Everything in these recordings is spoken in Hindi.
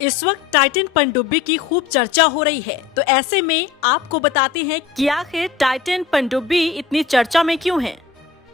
इस वक्त टाइटन पनडुब्बी की खूब चर्चा हो रही है, तो ऐसे में आपको बताते हैं कि आखिर टाइटन पनडुब्बी इतनी चर्चा में क्यों है।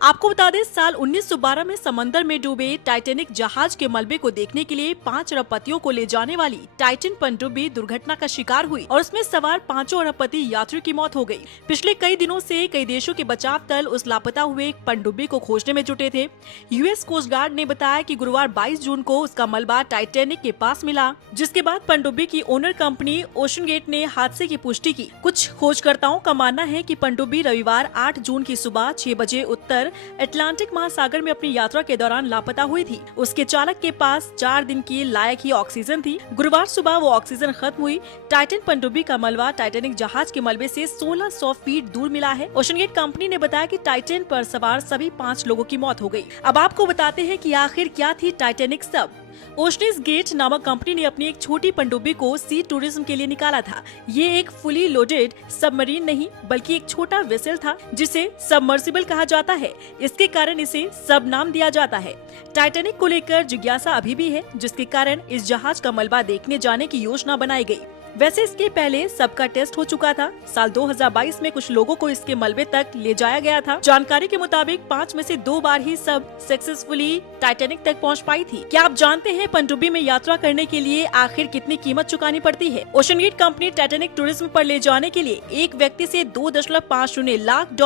आपको बता दें, साल 1912 में समंदर में डूबे टाइटैनिक जहाज के मलबे को देखने के लिए 5 अरबपतियों को ले जाने वाली टाइटन पनडुब्बी दुर्घटना का शिकार हुई और उसमें सवार 5 अरबपति यात्रियों की मौत हो गई। पिछले कई दिनों से कई देशों के बचाव दल उस लापता हुए एक पनडुब्बी को खोजने में जुटे थे। यूएस कोस्ट गार्ड ने बताया कि गुरुवार 22 जून को उसका मलबा टाइटैनिक के पास मिला, जिसके बाद पनडुब्बी की ओनर कंपनी ओशन गेट ने हादसे की पुष्टि की। कुछ खोजकर्ताओं का मानना है कि पनडुब्बी रविवार 8 जून की सुबह 6 बजे उत्तर अटलांटिक महासागर में अपनी यात्रा के दौरान लापता हुई थी। उसके चालक के पास 4 दिन की लायक ही ऑक्सीजन थी। गुरुवार सुबह वो ऑक्सीजन खत्म हुई। टाइटन पनडुब्बी का मलबा टाइटैनिक जहाज के मलबे से 1600 फीट दूर मिला है। ओशन गेट कंपनी ने बताया कि टाइटन पर सवार सभी 5 लोगों की मौत हो गई। अब आपको बताते हैं कि आखिर क्या थी टाइटैनिक सब। ओशनिस गेट नामक कंपनी ने अपनी एक छोटी पनडुब्बी को सी टूरिज्म के लिए निकाला था। ये एक फुली लोडेड सबमरीन नहीं बल्कि एक छोटा वेसल था, जिसे सबमर्सिबल कहा जाता है। इसके कारण इसे सब नाम दिया जाता है। टाइटैनिक को लेकर जिज्ञासा अभी भी है, जिसके कारण इस जहाज का मलबा देखने जाने की योजना बनाई गई। वैसे इसके पहले सबका टेस्ट हो चुका था। साल 2022 में कुछ लोगों को इसके मलबे तक ले जाया गया था। जानकारी के मुताबिक 5 में से 2 बार ही सब सक्सेसफुली टाइटैनिक तक पहुंच पाई थी। क्या आप जानते हैं पनडुब्बी में यात्रा करने के लिए आखिर कितनी कीमत चुकानी पड़ती है? OceanGate company Titanic tourism पर ले जाने के लिए एक व्यक्ति से $2.50 लाख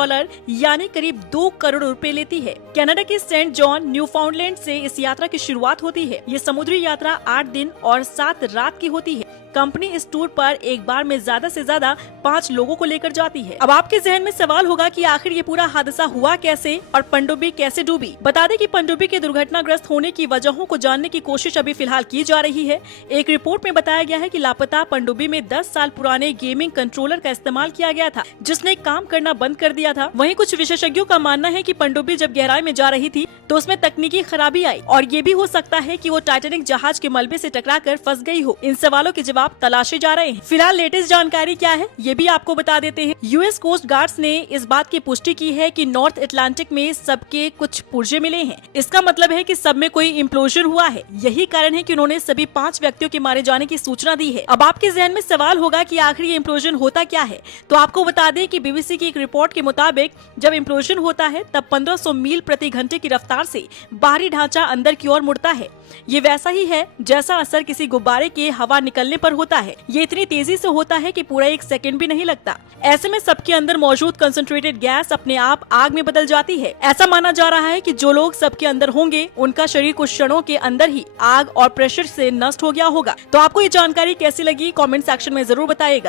यानी करीब 2 करोड़ रुपए लेती है। कनाडा के सेंट जॉन न्यूफाउंडलैंड से इस यात्रा की शुरुआत होती है। ये समुद्री यात्रा 8 दिन और 7 रात की होती है। कंपनी इस टूर पर एक बार में ज्यादा से ज्यादा 5 लोगों को लेकर जाती है। अब आपके जहन में सवाल होगा कि आखिर ये पूरा हादसा हुआ कैसे और पनडुब्बी कैसे डूबी। बता दें कि पनडुब्बी के दुर्घटनाग्रस्त होने की वजहों को जानने की कोशिश अभी फिलहाल की जा रही है। एक रिपोर्ट में बताया गया है कि लापता पनडुब्बी में 10 साल पुराने गेमिंग कंट्रोलर का इस्तेमाल किया गया था, जिसने काम करना बंद कर दिया था। वहीं कुछ विशेषज्ञों का मानना है कि पनडुब्बी जब गहराई में जा रही थी तो उसमें तकनीकी खराबी आई और ये भी हो सकता है कि वो टाइटैनिक जहाज के मलबे से टकराकर फंस गई हो। इन सवालों के जवाब तलाशे जा रहे हैं। फिलहाल लेटेस्ट जानकारी क्या है ये भी आपको बता देते हैं। यूएस कोस्ट गार्ड्स ने इस बात की पुष्टि की है कि नॉर्थ अटलांटिक में सबके कुछ पुर्जे मिले हैं। इसका मतलब है कि सब में कोई इम्प्लोजन हुआ है। यही कारण है कि उन्होंने सभी 5 व्यक्तियों के मारे जाने की सूचना दी है। अब आपके जहन में सवाल होगा कि आखिर ये इम्प्लोजन होता क्या है, तो आपको बता दें कि बीबीसी की एक रिपोर्ट के मुताबिक जब इम्प्लोजन होता है तब 1500 मील प्रति घंटे की रफ्तार से बाहरी ढांचा अंदर की ओर मुड़ता है। ये वैसा ही है जैसा असर किसी गुब्बारे के हवा निकलने पर होता है। ये इतनी तेजी से होता है कि पूरा 1 सेकंड भी नहीं लगता। ऐसे में सबके अंदर मौजूद कंसंट्रेटेड गैस अपने आप आग में बदल जाती है। ऐसा माना जा रहा है कि जो लोग सबके अंदर होंगे उनका शरीर कुछ क्षणों के अंदर ही आग और प्रेशर से नष्ट हो गया होगा। तो आपको ये जानकारी कैसी लगी, कमेंट सेक्शन में जरूर बताइएगा।